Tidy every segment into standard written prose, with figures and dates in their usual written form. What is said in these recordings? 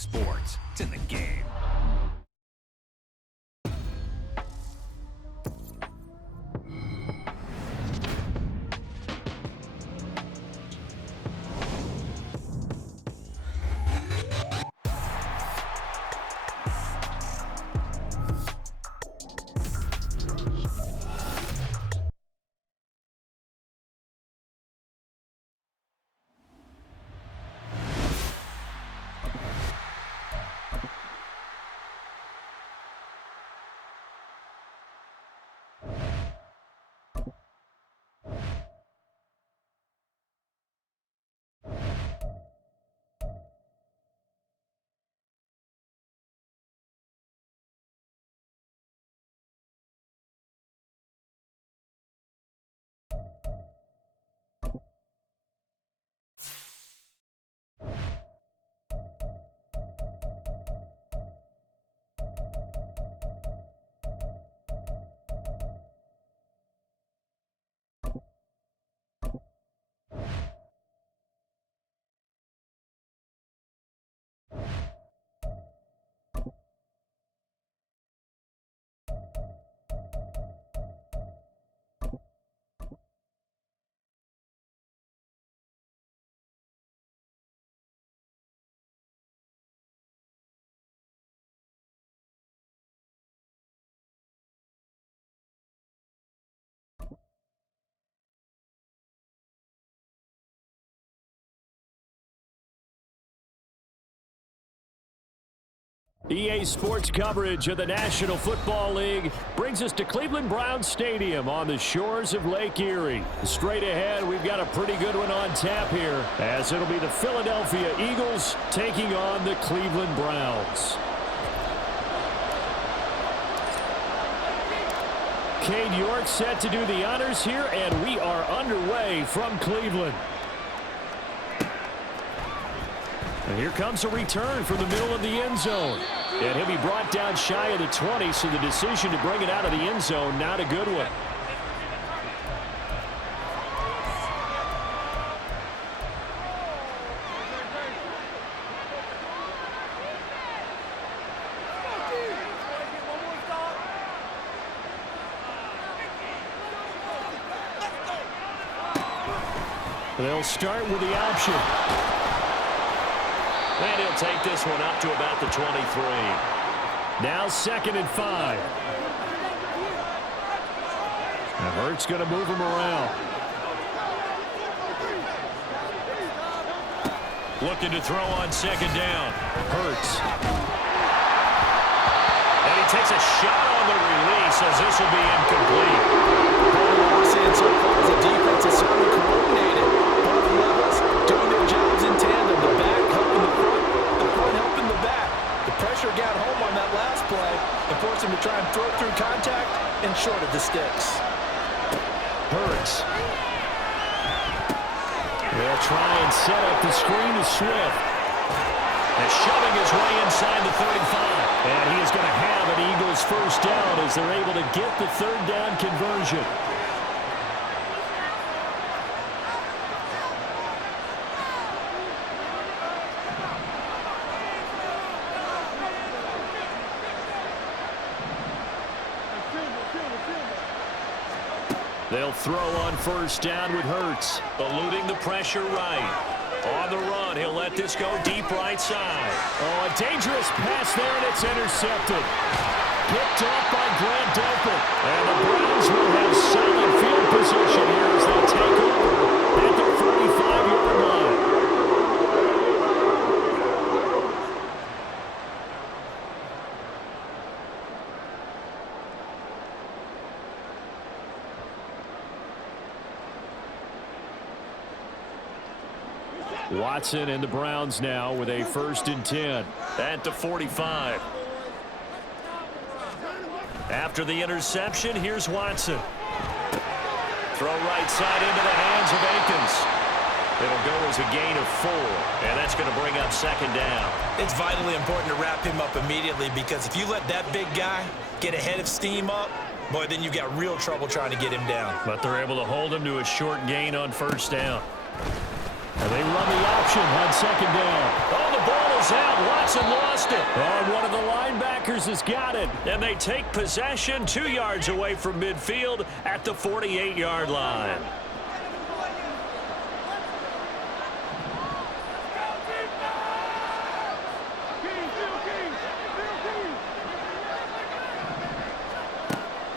sports. It's in the game. EA Sports coverage of the National Football League brings us to Cleveland Browns Stadium on the shores of Lake Erie. Straight ahead, we've got a pretty good one on tap here, as it'll be the Philadelphia Eagles taking on the Cleveland Browns. Cade York set to do the honors here, and we are underway from Cleveland. And here comes a return from the middle of the end zone. And he'll be brought down shy of the 20, so the decision to bring it out of the end zone, not a good one. They'll start with the option. And he'll take this one up to about the 23. Now 2nd and 5. And Hurts going to move him around. Looking to throw on 2nd down. Hurts. And he takes a shot on the release as this will be incomplete. What we're seeing so far is the defense is certainly coordinated. Both levels doing their jobs in tandem. The back helping the front helping the back. The pressure got home on that last play and forced him to try and throw through contact and short of the sticks. Hurts. They'll try and set up the screen to Swift. And shoving his way inside the 35. And he is going to have an Eagles first down as they're able to get the 3rd down conversion. They'll throw on 1st down with Hurts. Eluding the pressure right. On the run, he'll let this go deep right side. Oh, a dangerous pass there, and it's intercepted. Picked off by Grant Delpit. And the Browns will have solid field position here as they take over at the 45-yard line. Watson and the Browns now with a 1st and 10 at the 45. After the interception, here's Watson. Throw right side into the hands of Akins. It'll go as a gain of 4, and that's going to bring up 2nd down. It's vitally important to wrap him up immediately because if you let that big guy get ahead of steam up, boy, then you've got real trouble trying to get him down. But they're able to hold him to a short gain on 1st down. And they run the option on 2nd down. Oh, the ball rolls out. Watson lost it. And one of the linebackers has got it. And they take possession 2 yards away from midfield at the 48-yard line.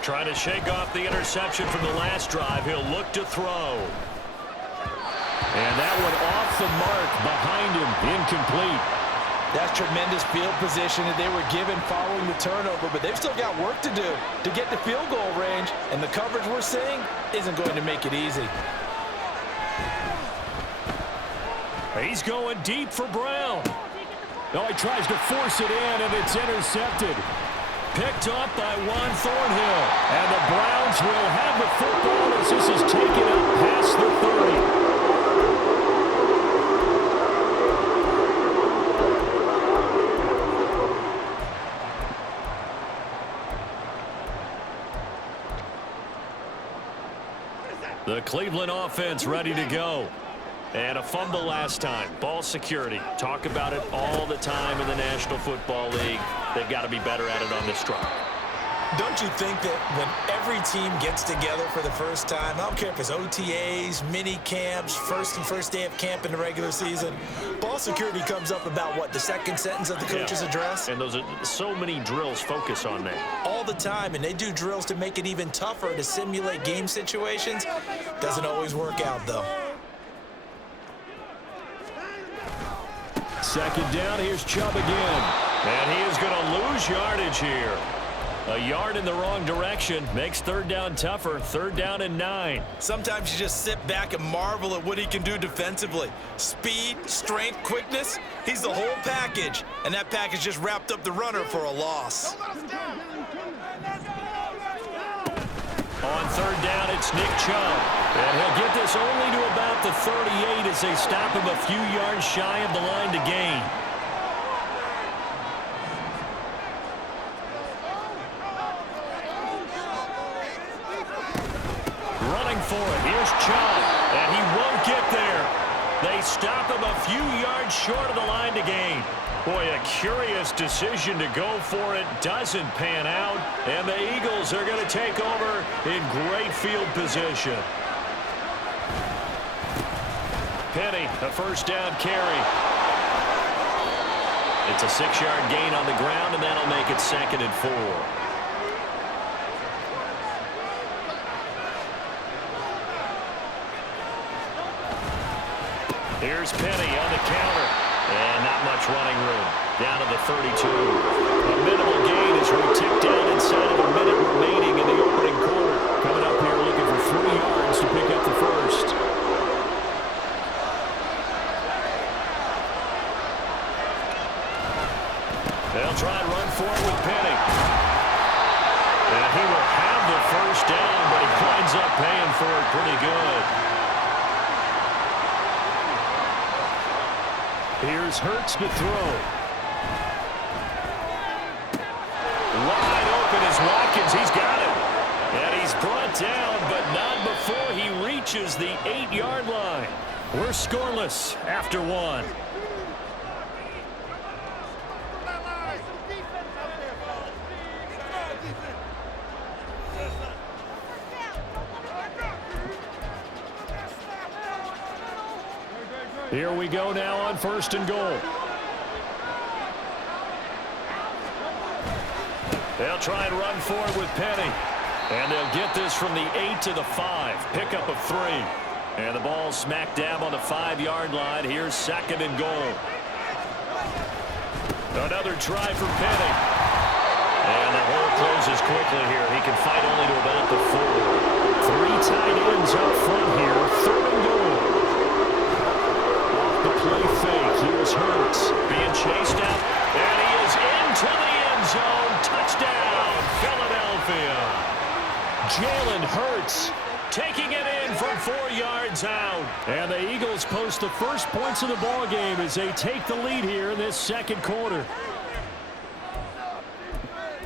Trying to shake off the interception from the last drive. He'll look to throw. And that one off the mark behind him. Incomplete. That's tremendous field position that they were given following the turnover, but they've still got work to do to get to field goal range, and the coverage we're seeing isn't going to make it easy. He's going deep for Brown. Oh, he tries to force it in, and it's intercepted. Picked up by Juan Thornhill. And the Browns will have the football as this is taken up past the 30. The Cleveland offense ready to go. And a fumble last time. Ball security. Talk about it all the time in the National Football League. They've got to be better at it on this drive. Don't you think that when every team gets together for the first time, I don't care if it's OTAs, mini camps, first day of camp in the regular season, ball security comes up about, what, the second sentence of the coach's address? And those are so many drills focus on that. All the time, and they do drills to make it even tougher to simulate game situations. Doesn't always work out, though. Second down, here's Chubb again. And he is going to lose yardage here. A yard in the wrong direction makes third down tougher. Third down and 9. Sometimes you just sit back and marvel at what he can do defensively. Speed, strength, quickness, he's the whole package. And that package just wrapped up the runner for a loss. On third down, it's Nick Chubb. And he'll get this only to about the 38 as they stop him a few yards shy of the line to gain. Running for it. Here's Chubb. And he won't get there. They stop him a few yards short of the line to gain. Boy, a curious decision to go for it. Doesn't pan out. And the Eagles are going to take over in great field position. Penny, a first down carry. It's a 6-yard gain on the ground, and that'll make it 2nd and 4. Here's Penny on the counter. And not much running room. Down to the 32. A minimal gain as we tick down inside of a minute remaining in the opening quarter. Coming up here looking for 3 yards to pick up the first. They'll try and run for it with Penny. And he will have the first down, but he winds up paying for it pretty good. Here's Hurts to throw. Wide open is Watkins. He's got it. And he's brought down, but not before he reaches the 8-yard line. We're scoreless after 1. Here we go now on 1st and goal. They'll try and run for it with Penny. And they'll get this from the 8 to the 5. Pickup of 3. And the ball smack dab on the 5-yard line. Here's 2nd and goal. Another try for Penny. And the hole closes quickly here. He can fight only to about the 4. 3 tight ends up front here. 3rd and goal. The play fake. Here's Hurts being chased out. And he is into the end zone. Touchdown, Philadelphia. Jalen Hurts taking it in from 4 yards out. And the Eagles post the first points of the ball game as they take the lead here in this 2nd quarter.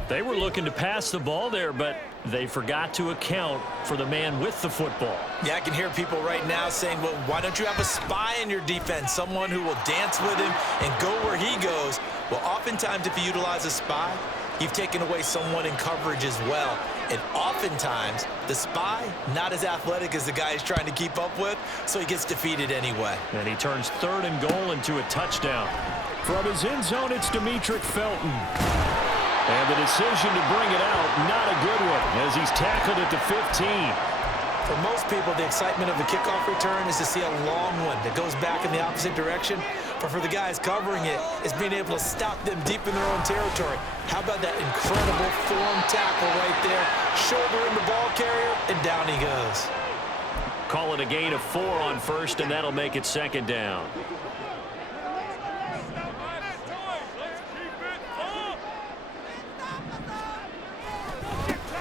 They were looking to pass the ball there, but they forgot to account for the man with the football. Yeah, I can hear people right now saying, well, why don't you have a spy in your defense, someone who will dance with him and go where he goes? Well, oftentimes if you utilize a spy, you've taken away someone in coverage as well. And oftentimes, the spy, not as athletic as the guy he's trying to keep up with, so he gets defeated anyway. And he turns 3rd and goal into a touchdown. From his end zone, it's Demetric Felton. And the decision to bring it out, not a good one, as he's tackled at the 15. For most people, the excitement of a kickoff return is to see a long one that goes back in the opposite direction. But for the guys covering it, it's being able to stop them deep in their own territory. How about that incredible form tackle right there? Shoulder in the ball carrier, and down he goes. Call it a gain of 4 on 1st, and that'll make it 2nd down.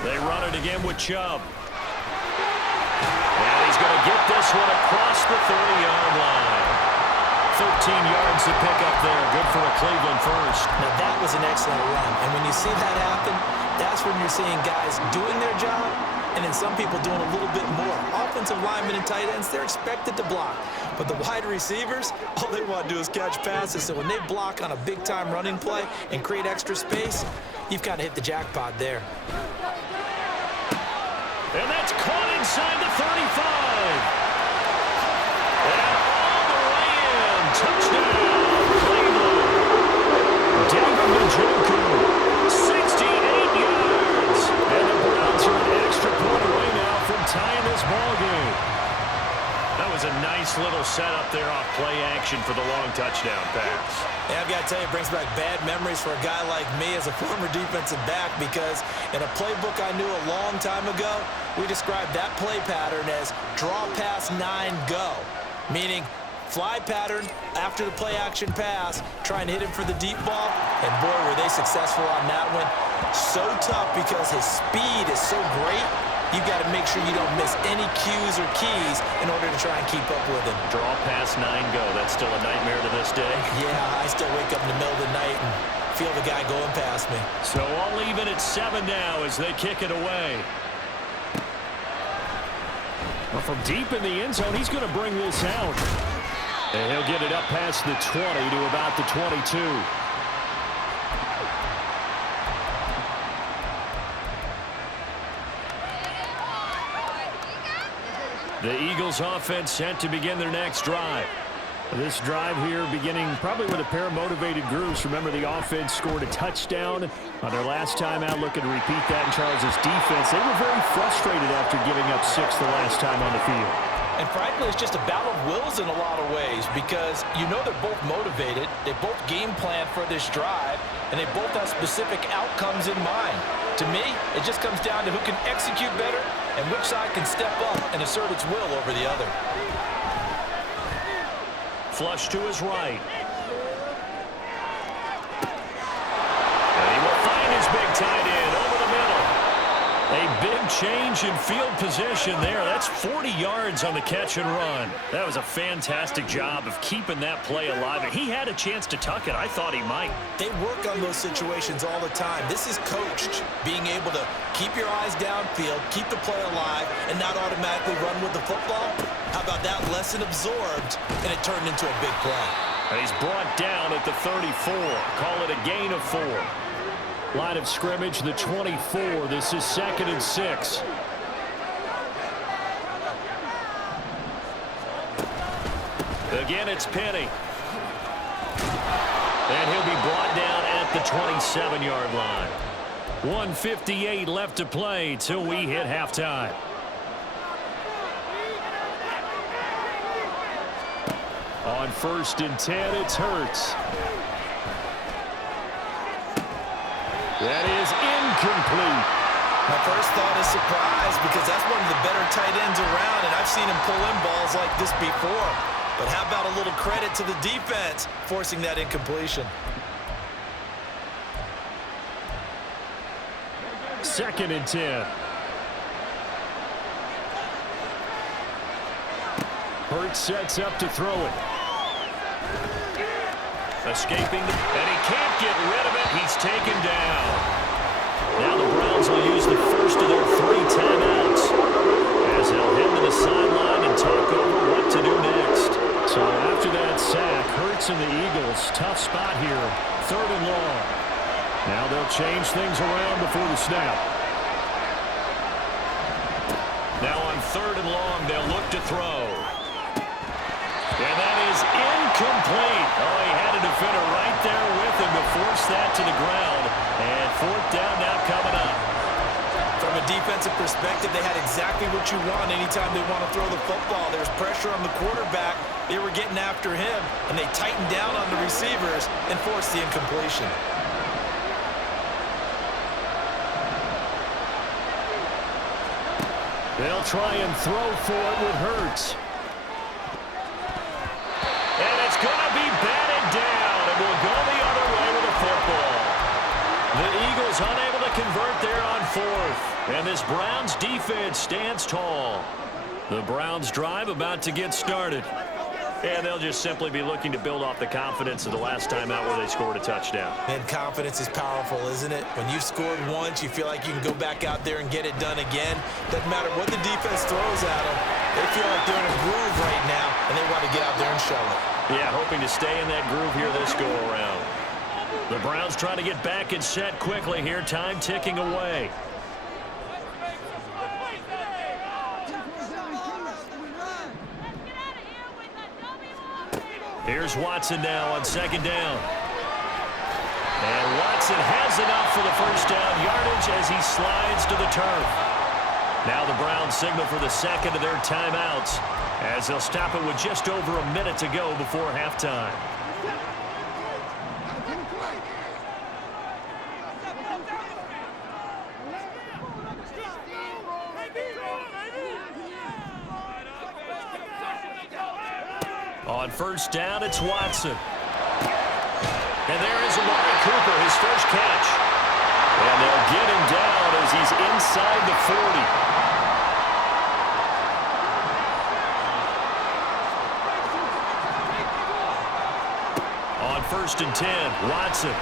They run it again with Chubb. And he's going to get this one across the 30-yard line. 13 yards to pick up there. Good for a Cleveland first. Now, that was an excellent run. And when you see that happen, that's when you're seeing guys doing their job and then some people doing a little bit more. Offensive linemen and tight ends, they're expected to block. But the wide receivers, all they want to do is catch passes. So when they block on a big-time running play and create extra space, you've kind of hit the jackpot there. And that's caught inside the 35. And all the way in. Touchdown, Cleveland. David Njoku, 68 yards. And the Browns are an extra point away now from tying this ball game. That was a nice little setup there off play action for the long touchdown pass. Yeah, I've got to tell you, it brings back bad memories for a guy like me as a former defensive back, because in a playbook I knew a long time ago, we described that play pattern as draw pass 9 go, meaning fly pattern after the play action pass, trying to hit him for the deep ball, and boy, were they successful on that one. So tough because his speed is so great. You've got to make sure you don't miss any cues or keys in order to try and keep up with him. Draw pass 9 go. That's still a nightmare to this day. Yeah, I still wake up in the middle of the night and feel the guy going past me. So I'll leave it at 7 now as they kick it away. Well, from deep in the end zone, he's going to bring this out. And he'll get it up past the 20 to about the 22. The Eagles offense set to begin their next drive. This drive here beginning probably with a pair of motivated groups. Remember, the offense scored a touchdown on their last time out, looking to repeat that in Charles' defense. They were very frustrated after giving up 6 the last time on the field. And frankly, it's just a battle of wills in a lot of ways, because you know they're both motivated, they both game plan for this drive, and they both have specific outcomes in mind. To me, it just comes down to who can execute better and which side can step up and assert its will over the other. Flush to his right. And he will find his big tight end over the middle. A big change in field position there. That's 40 yards on the catch and run. That was a fantastic job of keeping that play alive. And he had a chance to tuck it. I thought he might. They work on those situations all the time. This is coached, being able to keep your eyes downfield, keep the play alive, and not automatically run with the football. How about that lesson absorbed, and it turned into a big play. And he's brought down at the 34. Call it a gain of 4. Line of scrimmage, the 24. This is 2nd and 6. Again, it's Penny. And he'll be brought down at the 27-yard line. 1:58 left to play till we hit halftime. On 1st and 10, it's Hurts. That is incomplete. My first thought is surprise, because that's one of the better tight ends around, and I've seen him pull in balls like this before. But how about a little credit to the defense forcing that incompletion? 2nd and 10. Hurts sets up to throw it. Escaping, and he can't get rid of it. He's taken down. Now the Browns will use the first of their 3 timeouts as they'll head to the sideline and talk over what to do next. So after that sack, Hurts and the Eagles, tough spot here, 3rd and long. Now they'll change things around before the snap. Now on 3rd and long, they'll look to throw. And that is incomplete. Oh, he had a defender right there with him to force that to the ground. And 4th down now coming up. From a defensive perspective, they had exactly what you want anytime they want to throw the football. There was pressure on the quarterback. They were getting after him, and they tightened down on the receivers and forced the incompletion. They'll try and throw for it with Hurts. And it's going to be batted down, and will go the other way with the football. The Eagles unable to convert there on 4th. And this Browns defense stands tall. The Browns drive about to get started. And they'll just simply be looking to build off the confidence of the last time out where they scored a touchdown. And confidence is powerful, isn't it? When you've scored once, you feel like you can go back out there and get it done again. Doesn't matter what the defense throws at them. They feel like they're in a groove right now, and they want to get out there and show it. Yeah, hoping to stay in that groove here this go-around. The Browns trying to get back and set quickly here. Time ticking away. Here's Watson now on 2nd down. And Watson has enough for the 1st down yardage as he slides to the turf. Now the Browns signal for the 2nd of their timeouts as they'll stop it with just over a minute to go before halftime. On 1st down, it's Watson. And there is Amari Cooper, his first catch. And they'll get him down as he's inside the 40. On 1st and 10, Watson.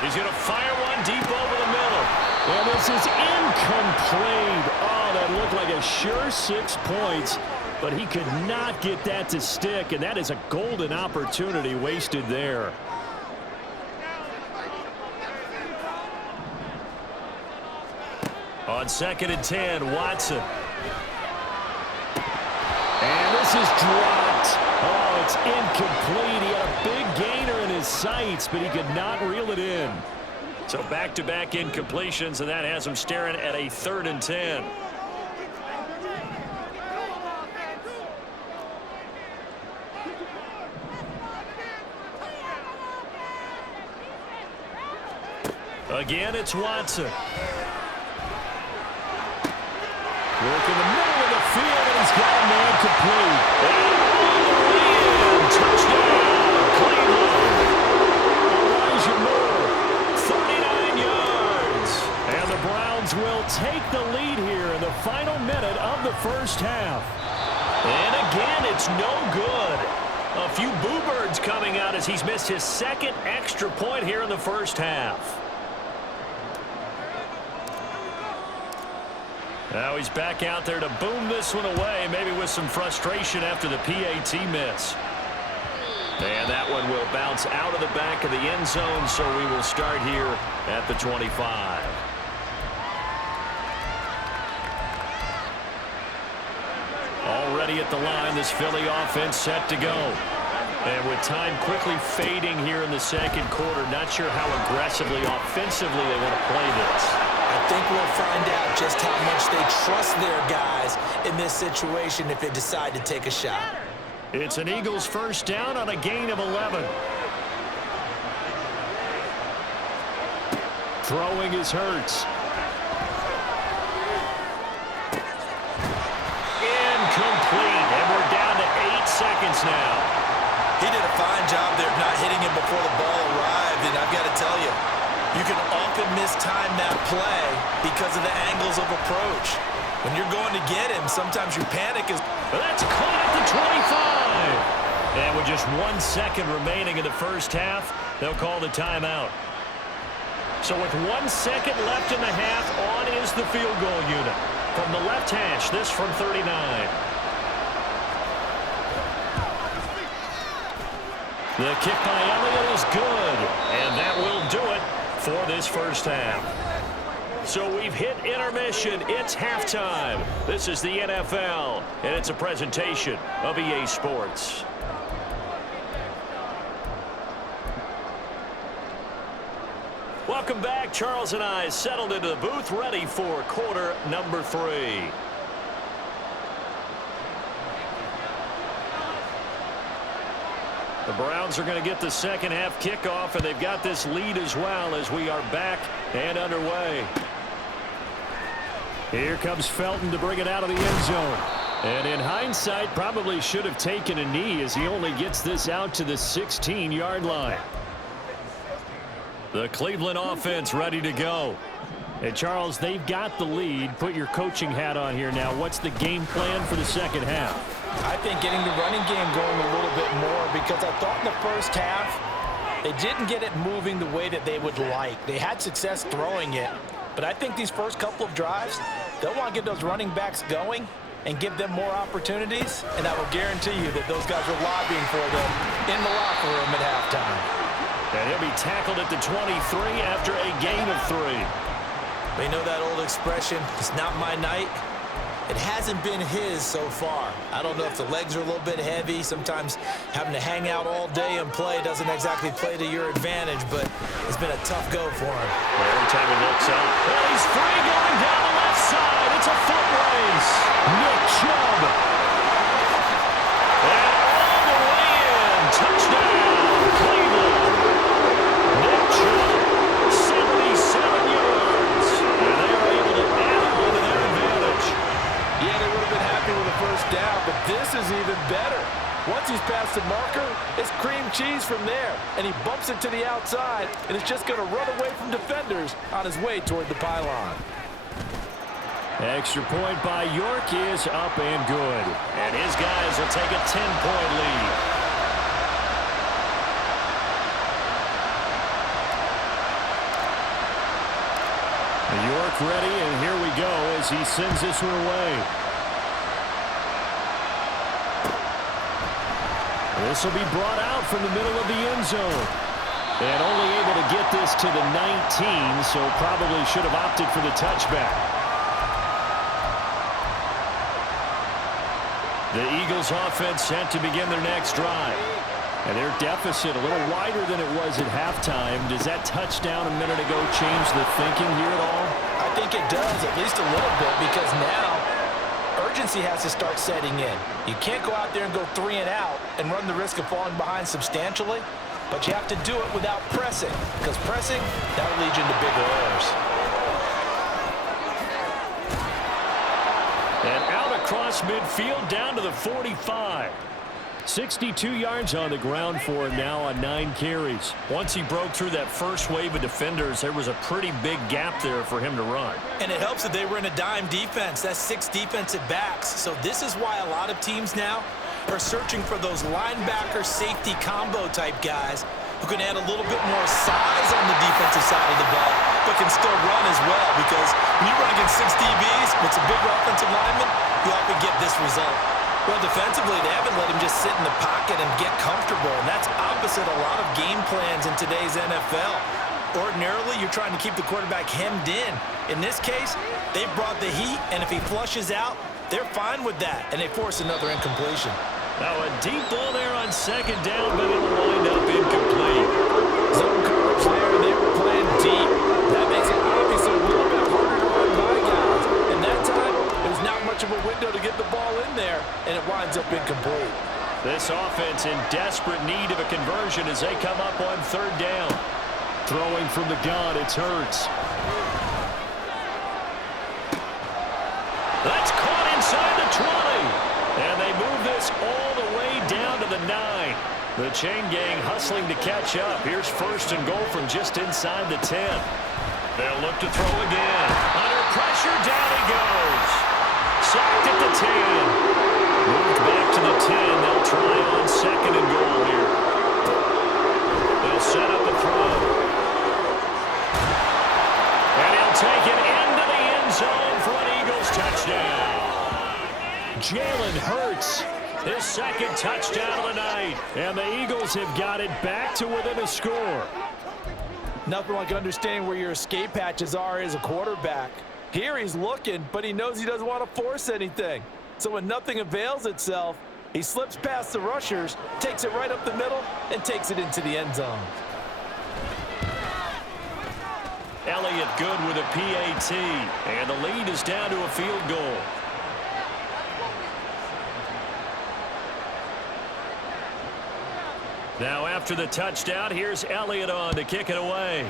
He's going to fire one deep over the middle. And this is incomplete. Oh, that looked like a sure 6 points. But he could not get that to stick, and that is a golden opportunity wasted there. On 2nd and 10, Watson. And this is dropped. Oh, it's incomplete. He had a big gainer in his sights, but he could not reel it in. So back-to-back incompletions, and that has him staring at a 3rd and 10. Again, it's Watson. Work in the middle of the field, and he's got a man complete. And touchdown, Cleveland. Elijah Moore, 39 yards. And the Browns will take the lead here in the final minute of the 1st half. And again, it's no good. A few boo birds coming out as he's missed his 2nd extra point here in the 1st half. Now he's back out there to boom this one away, maybe with some frustration after the PAT miss. And that one will bounce out of the back of the end zone, so we will start here at the 25. Already at the line, this Philly offense set to go. And with time quickly fading here in the 2nd quarter, not sure how aggressively, offensively they want to play this. I think we'll find out just how much they trust their guys in this situation if they decide to take a shot. It's an Eagles 1st down on a gain of 11. Throwing is Hurts. Incomplete, and we're down to 8 seconds now. He did a fine job there of not hitting him before the ball arrived, and I've got to tell you, you can often mistime that play because of the angles of approach. When you're going to get him, sometimes your panic is... That's caught at the 25. And with just 1 second remaining in the 1st half, they'll call the timeout. So with 1 second left in the half, on is the field goal unit. From the left hash, this from 39. The kick by Elliott is good, and that will do it for this first half. So we've hit intermission. It's halftime. This is the NFL, and it's a presentation of EA Sports. Welcome back. Charles and I settled into the booth, ready for quarter number 3. The Browns are going to get the second half kickoff, and they've got this lead as well as we are back and underway. Here comes Felton to bring it out of the end zone. And in hindsight, probably should have taken a knee as he only gets this out to the 16-yard line. The Cleveland offense ready to go. And Charles, they've got the lead. Put your coaching hat on here now. What's the game plan for the second half? I think getting the running game going a little bit more, because I thought in the first half they didn't get it moving the way that they would like. They had success throwing it, but I think these first couple of drives, they'll want to get those running backs going and give them more opportunities, and I will guarantee you that those guys are lobbying for them in the locker room at halftime. And he'll be tackled at the 23 after a gain of 3. You know that old expression, it's not my night? It hasn't been his so far. I don't know if the legs are a little bit heavy. Sometimes having to hang out all day and play doesn't exactly play to your advantage, but it's been a tough go for him. Every time he looks up, well, he's free going down the left side. It's a foot race. Nick Chubb. And all the way in. Touchdown, Cleveland. Nick Chubb, 77 yards. And they are able to add on to their advantage. Yeah, they would have been happy with the first down, but this is even better. Once he's past the marker, it's cream cheese from there, and he bumps it to the outside, and it's just going to run away from defenders on his way toward the pylon. Extra point by York is up and good. And his guys will take a 10-point lead. York ready, and here we go as he sends this one away. This will be brought out from the middle of the end zone. And only able to get this to the 19, so probably should have opted for the touchback. The Eagles offense set to begin their next drive. And their deficit a little wider than it was at halftime. Does that touchdown a minute ago change the thinking here at all? I think it does, at least a little bit, because now urgency has to start setting in. You can't go out there and go 3 and out and run the risk of falling behind substantially, but you have to do it without pressing, because pressing, that will lead you into bigger errors. And out across midfield down to the 45. 62 yards on the ground for him now on 9 carries. Once he broke through that first wave of defenders, there was a pretty big gap there for him to run. And it helps that they were in a dime defense. That's 6 defensive backs. So this is why a lot of teams now are searching for those linebacker safety combo type guys who can add a little bit more size on the defensive side of the ball, but can still run as well, because when you run against 6 DBs with some bigger offensive linemen, you often get this result. Well, defensively, they haven't let him just sit in the pocket and get comfortable, and that's opposite a lot of game plans in today's NFL. Ordinarily, you're trying to keep the quarterback hemmed in. In this case, they brought the heat, and if he flushes out, they're fine with that, and they force another incompletion. Now a deep ball there on second down, but it'll wind up incomplete. Zone coverage there, and they were playing deep. That makes it obviously a little bit harder to run by guys. And that time, there's not much of a window to get the ball in there, and it winds up incomplete. This offense in desperate need of a conversion as they come up on third down. Throwing from the gun, it's Hurts. That's caught inside the 20. And they move this all the way down to the 9. The chain gang hustling to catch up. Here's first and goal from just inside the 10. They'll look to throw again. Under pressure, down he goes. Sacked at the 10. Moved back to the 10. They'll try on second and goal here. They'll set up a throw. second touchdown of the night. And the Eagles have got it back to within a score. Nothing like understanding where your escape hatches are as a quarterback. Here he's looking, but he knows he doesn't want to force anything. So when nothing avails itself, he slips past the rushers, takes it right up the middle, and takes it into the end zone. Elliott good with a PAT, and the lead is down to a field goal. Now after the touchdown, here's Elliott on to kick it away.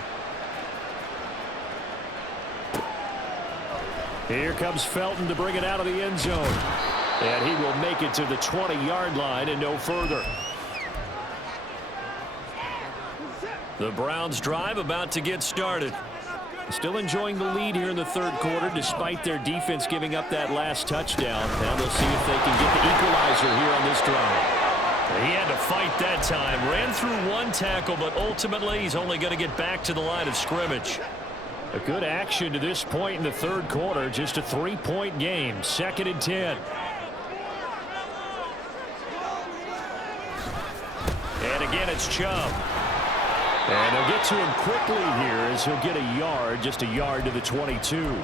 Here comes Felton to bring it out of the end zone. And he will make it to the 20-yard line and no further. The Browns drive about to get started. Still enjoying the lead here in the third quarter despite their defense giving up that last touchdown. Now they'll see if they can get the equalizer here on this drive. He had to fight that time. Ran through one tackle, but ultimately he's only going to get back to the line of scrimmage. A good action to this point in the third quarter. Just a 3-point game. 2nd and 10. And again, it's Chubb. And they'll get to him quickly here as he'll get a yard, just a yard to the 22.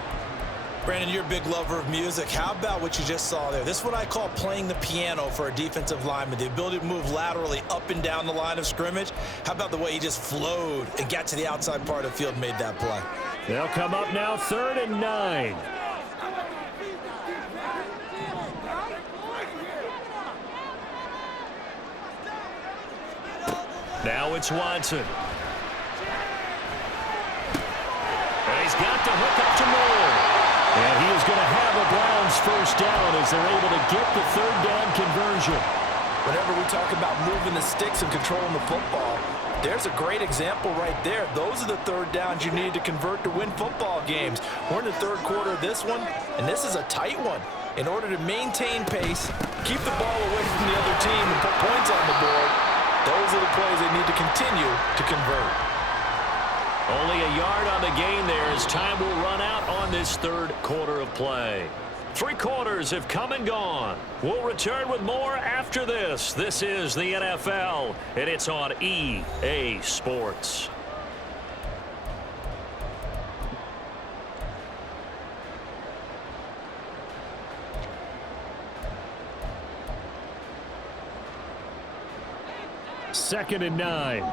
Brandon, you're a big lover of music. How about what you just saw there? This is what I call playing the piano for a defensive lineman, the ability to move laterally up and down the line of scrimmage. How about the way he just flowed and got to the outside part of the field and made that play? They'll come up now 3rd and 9. Now it's Watson. And he's got the hook up to Moore. And he is going to have a Browns first down as they're able to get the 3rd down conversion. Whenever we talk about moving the sticks and controlling the football, there's a great example right there. Those are the 3rd downs you need to convert to win football games. We're in the 3rd quarter of this one, and this is a tight one. In order to maintain pace, keep the ball away from the other team, and put points on the board, those are the plays they need to continue to convert. Only a yard on the gain there as time will run out on this 3rd quarter of play. 3 quarters have come and gone. We'll return with more after this. This is the NFL, and it's on EA Sports. Second and 9.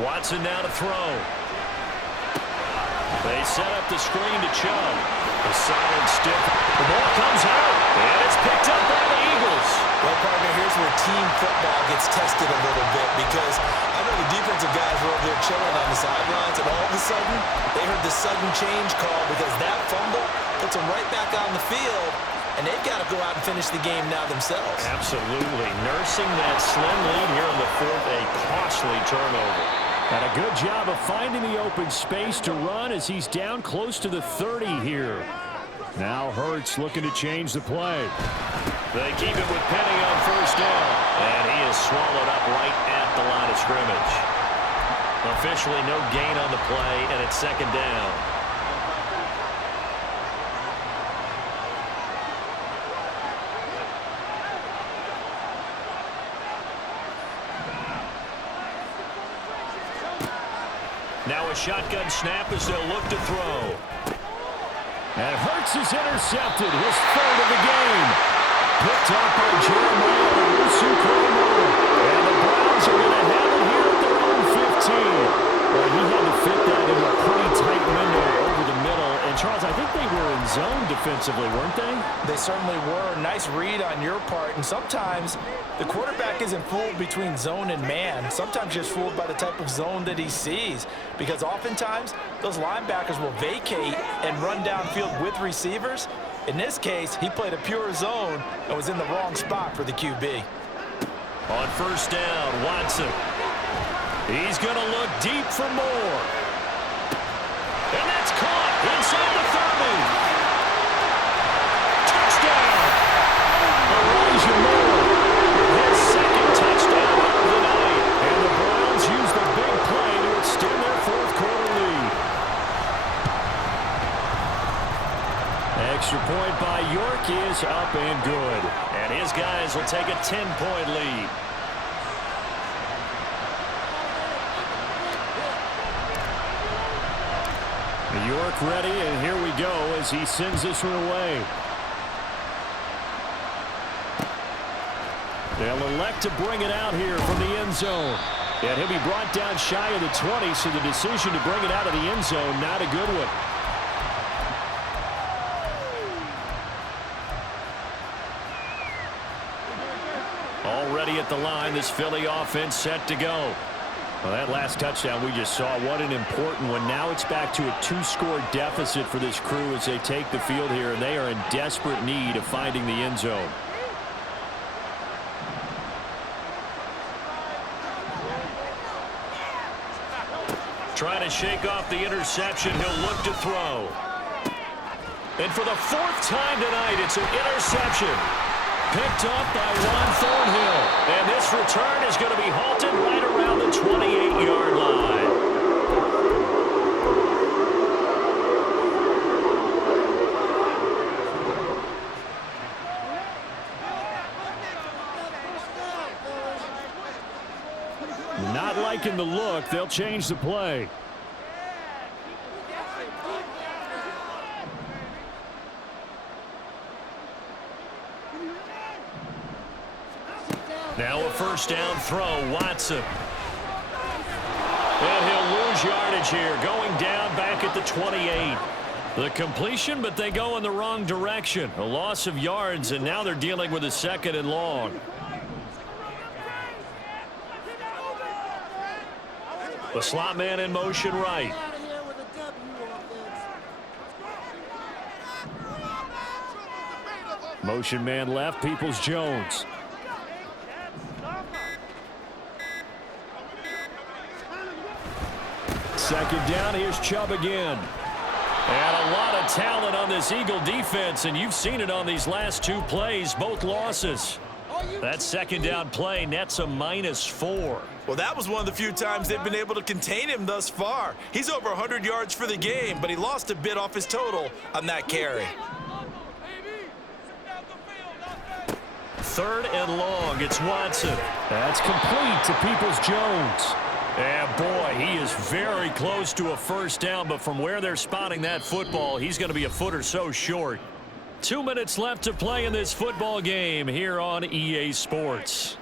Watson now to throw. They set up the screen to Chubb. A solid stiff. The ball comes out, and it's picked up by the Eagles. Well, partner, here's where team football gets tested a little bit because I know the defensive guys were over there chilling on the sidelines, and all of a sudden, they heard the sudden change call because that fumble puts them right back on the field, and they've got to go out and finish the game now themselves. Absolutely. Nursing that slim lead here in the 4th, a costly turnover. And a good job of finding the open space to run as he's down close to the 30 here. Now Hurts looking to change the play. They keep it with Penny on first down. And he is swallowed up right at the line of scrimmage. Officially no gain on the play, and it's 2nd down. Now a shotgun snap as they'll look to throw. And Hurts is intercepted, his 3rd of the game. Picked up by Jeremiah Owusu-Koramoah. And the Browns are going to have it here at their own 15. Well, he had to fit that in a pretty tight window over the middle. And, Charles, I think they were in zone defensively, weren't they? They certainly were. Nice read on your part. And sometimes the quarterback isn't fooled between zone and man. Sometimes just fooled by the type of zone that he sees. Because oftentimes, those linebackers will vacate and run downfield with receivers. In this case, he played a pure zone and was in the wrong spot for the QB. On first down, Watson. He's going to look deep for Moore. And that's caught inside the 30. Touchdown! Elijah Moore, his 2nd touchdown of the night. And the Browns use the big play to extend their 4th quarter lead. Extra point by York is up and good. And his guys will take a 10-point lead. New York ready, and here we go as he sends this one away. They'll elect to bring it out here from the end zone. And he'll be brought down shy of the 20, so the decision to bring it out of the end zone, not a good one. Already at the line, this Philly offense set to go. Well, that last touchdown we just saw, what an important one. Now it's back to a 2-score deficit for this crew as they take the field here, and they are in desperate need of finding the end zone. Trying to shake off the interception. He'll look to throw. And for the 4th time tonight, it's an interception. Picked up by Juan Thornhill. And this return is going to be halted right around the 28-yard line. Not liking the look. They'll change the play. Now a first down throw, Watson. And he'll lose yardage here, going down back at the 28. The completion, but they go in the wrong direction. A loss of yards, and now they're dealing with a 2nd and long. The slot man in motion right. Motion man left, Peoples-Jones. Second down, here's Chubb again. And a lot of talent on this Eagle defense, and you've seen it on these last 2 plays, both losses. That second down play nets a -4. Well, that was one of the few times they've been able to contain him thus far. He's over 100 yards for the game, but he lost a bit off his total on that carry. 3rd and long, it's Watson. That's complete to Peoples-Jones. And boy, he is very close to a first down, but from where they're spotting that football, he's going to be a foot or so short. 2 minutes left to play in this football game here on EA Sports.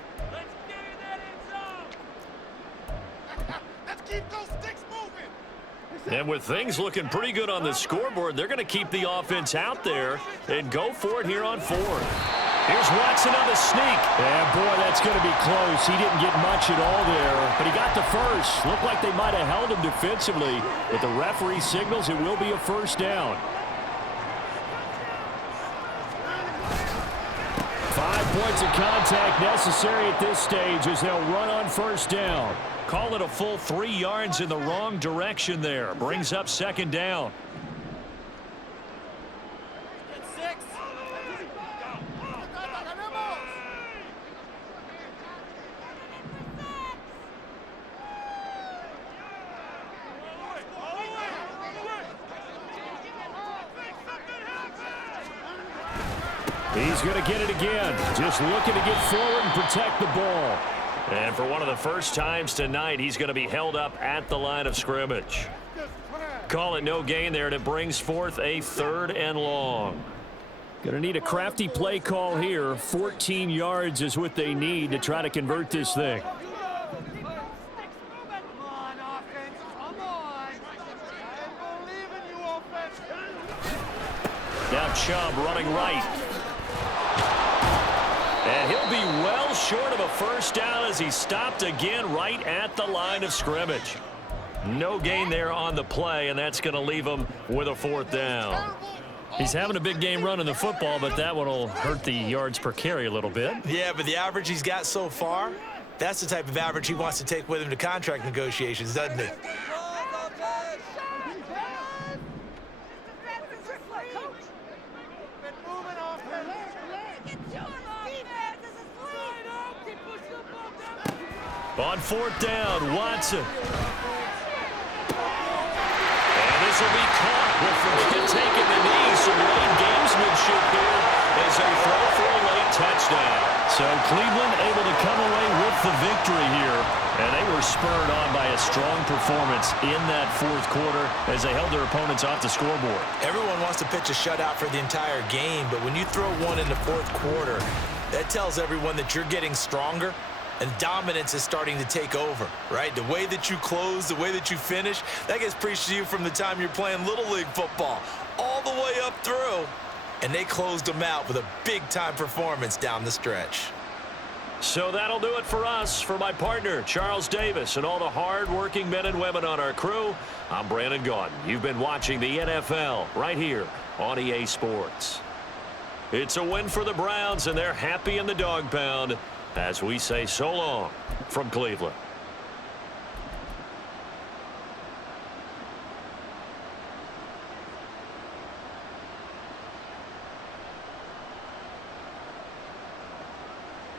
And with things looking pretty good on the scoreboard, they're going to keep the offense out there and go for it here on 4th. Here's Watson on the sneak. And boy, that's going to be close. He didn't get much at all there, but he got the first. Looked like they might have held him defensively, but the referee signals it will be a first down. 5 points of contact necessary at this stage as they'll run on first down. Call it a full 3 yards in the wrong direction there. Brings up second down. He's going to get it again. Just looking to get forward and protect the ball. And for one of the first times tonight, he's going to be held up at the line of scrimmage. Call it no gain there, and it brings forth a 3rd and long. Going to need a crafty play call here. 14 yards is what they need to try to convert this thing. Now Chubb running right. And he'll be well short of a first down as he stopped again right at the line of scrimmage. No gain there on the play, and that's going to leave him with a 4th down. He's having a big game running the football, but that one will hurt the yards per carry a little bit. Yeah, but the average he's got so far, that's the type of average he wants to take with him to contract negotiations, doesn't he? On 4th down, Watson. And this will be caught. We'll forget taking the knee. Some late gamesmanship here So Cleveland able to come away with the victory here. And they were spurred on by a strong performance in that fourth quarter as they held their opponents off the scoreboard. Everyone wants to pitch a shutout for the entire game, but when you throw one in the fourth quarter, that tells everyone that you're getting stronger and dominance is starting to take over, right? The way that you close, the way that you finish, that gets preached to you from the time you're playing Little League football all the way up through. And they closed them out with a big-time performance down the stretch. So that'll do it for us. For my partner, Charles Davis, and all the hard-working men and women on our crew, I'm Brandon Gaudin. You've been watching the NFL right here on EA Sports. It's a win for the Browns, and they're happy in the dog pound as we say so long from Cleveland.